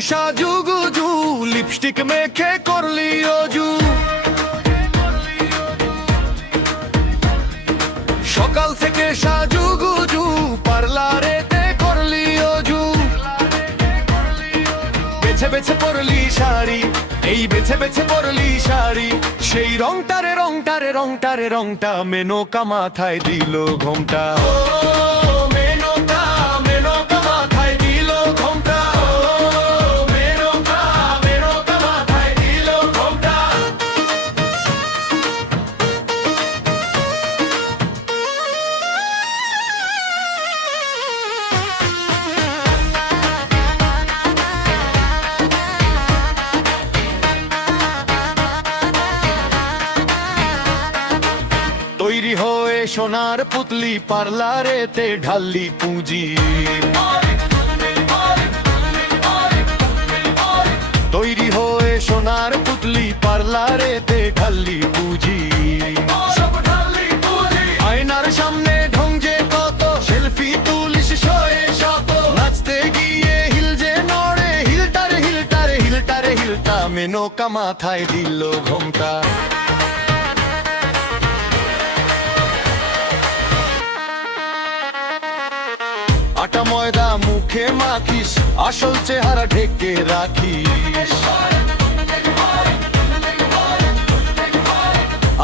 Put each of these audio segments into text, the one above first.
সাজুগুজু, লিপস্টিক মেখে করলি অজু। সকাল থেকে সাজুগুজু, পার্লারেতে করলি অজু। বেছে বেছে পরলি শাড়ি, এই বেছে বেছে পরলি শাড়ি। সেই রংটারে রংটারে রংটারে রংটা মেনকা মাথায় দিল ঘোমটা। তৈরি হয়ে সোনার পুতলি, পার্লারেতে ঢাললি পুঁজি। তৈরি হয়ে সোনার পুতলি, পার্লারেতে ঢাললি পুঁজি। আয়নার সামনে ঢঙ্গে কত, সেলফি তুলিস শয়ে শত। নাচতে গিয়ে হিল যে নড়ে, হিলটারে হিলটারে হিলটারে হিলটা মেনকা মাথায় দিল ঘোমটা। আটা ময়দা মুখে মাখিস, আসল চেহারা ঢেকে রাখিস।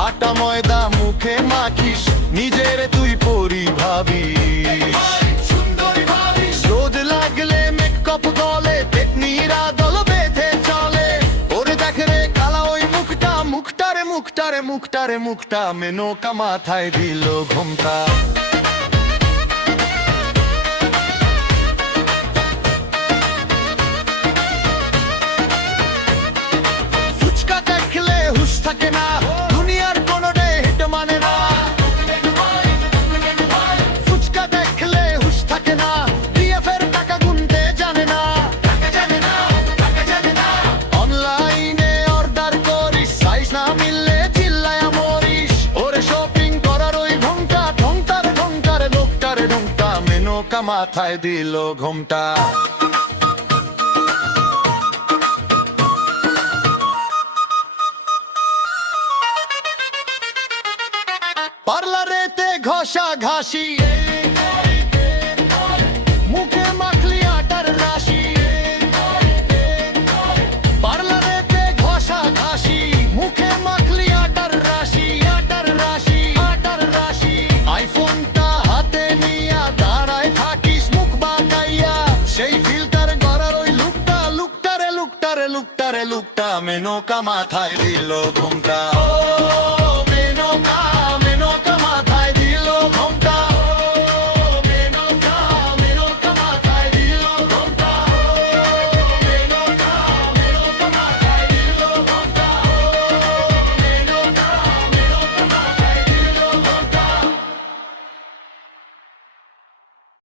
আটা ময়দা মুখে মাখিস, নিজের তুই পরি ভাবিস। রোদ লাগলে মেকআপ দলে, পেটনিরা দল বেঁধে চলে। ওরে দেখ রে কালা ওই মুখটা, মুখটারে মুখটারে মুখটারে মুখটা মেনকা মাথায় দিল ঘোমটা। থাকে না দুনিয়ার কোন ডেট মানে না। ফুচকা দেখলে হুশ থাকে না, ডিএফের টাকা গুনতে জানে না। অনলাইনে অর্ডার করিস, সাইজ না মিললে চিল্লায়া মরিস। ওরে শপিং করার ওই ঘন্টা, ঢংটারে ঢংটারে লোকটারে ঢংটা মেনকা মাথায় দিল ঘোমটা। পার্লারেতে ঘষা ঘাসি, মুখে মাখলি আটার রাশি। পার্লারেতে ঘষা ঘাসি, মুখে মাখলি আটার রাশি। আটার রাশি আটার রাশি। আইফোনটা হাতে নিয়া দাঁড়ায় থাকিস মুখ বাঁকাইয়া। সেই ফিল্টার গড়ার ওই লুকটা, লুকটারে লুকটারে লুকটারে লুকটা মেনকা মাথায় দিল ঘোমটা। ও মেনকা।